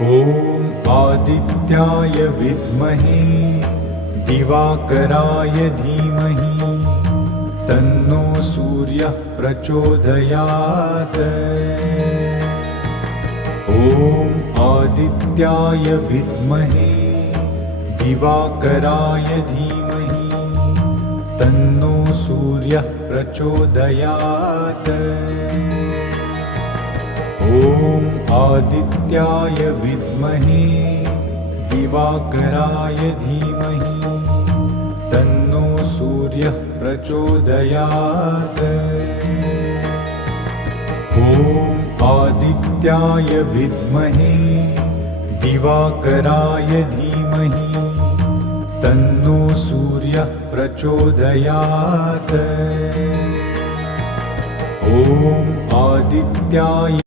ॐ आदित्याय विद्महे दिवाकराय धीमहि तन्नो सूर्यः प्रचोदयात्। ॐ आदित्याय विद्महे दिवाकराय धीमहि तन्नो सूर्यः प्रचोदयात्। ॐ आदित्याय विद्महे दिवाकराय धीमहि तन्नो सूर्यः प्रचोदयात्। ॐ आदित्याय विद्महे दिवाकराय धीमहि तन्नो सूर्यः प्रचोदयात्। ॐ आदित्याय